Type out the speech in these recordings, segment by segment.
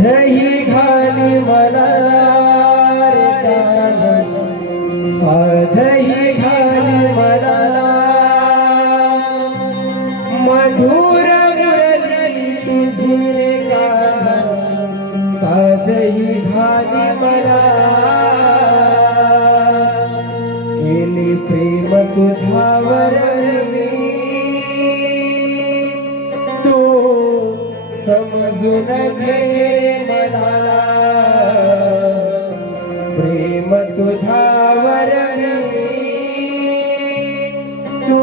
साधही घाली मला रे कान, साधही घाली मला मधुर मुरली तुझी रे कान, साधही घाली मला केली प्रेम तुझ्यावर तू समजून घे मला, प्रेम तुझ्यावर तू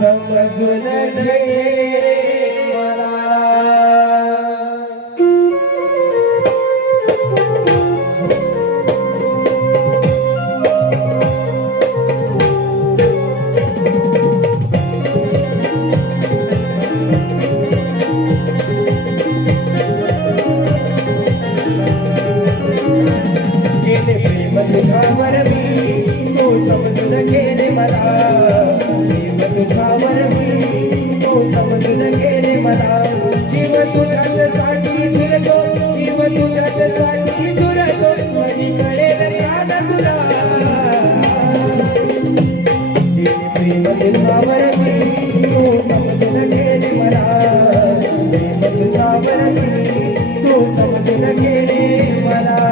समजून घे मला. प्रेम तुझ्यावर तू समजून घे रे मला, प्रेम तुझ्यावर तू समजून घे रे मला. जीव तुझ्यासाठी झुरतो, जीव तुझ्यासाठी झुरतो, कधी कळेल का तुला. प्रेम तुझ्यावर तू समजून घे रे मला, प्रेम तुझ्यावर तू समजून घे रे मला.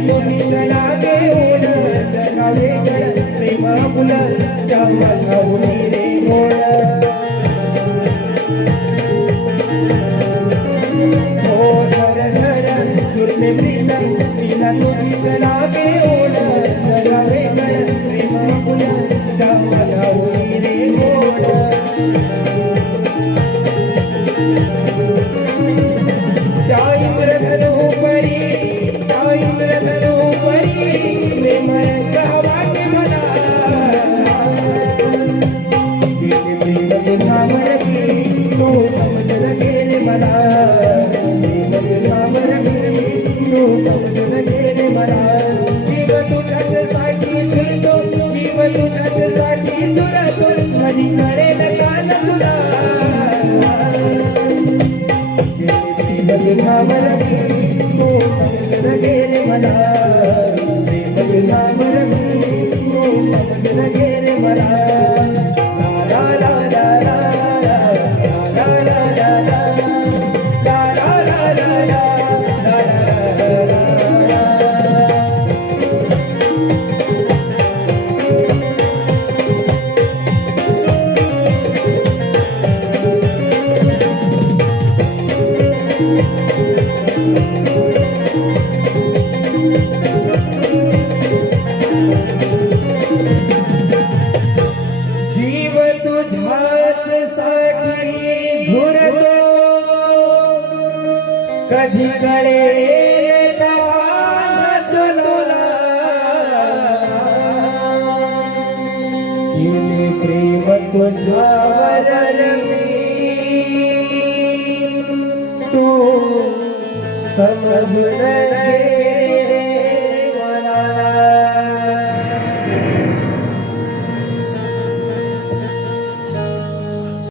तुझी लागे ओढ जगावे गड, प्रेम फुलं जमावून रे गोड. हो झर झर सुरले प्रीतम, तिला तुझी लागे ओढ जगावे गड, प्रेम फुलं जमावून रे गोड. त्या इंद्रधनु परी, त्या इंद्रधनु परी प्रेम रंग वाटे मला. प्रेम तुझ्यावर तू समजून घे रे मला, प्रेम तुझ्यावर तू समजून घे रे मला. जीव तुझ्यासाठी झुरतो, जीव तुझ्यासाठी झुरतो, कधी कळेल का न तुला. तुझ्यावर तू समजून घे रे मला, प्रेम तुझ्यावर तू समजून घे रे मला. ला ला ला ला ला ला ला ला ला ला ला ला ला. जीव तुझ्याच साठी झुरतो, कधी कळेल का तुला. केले प्रेम तुझ्यावर मी तू समजून घे.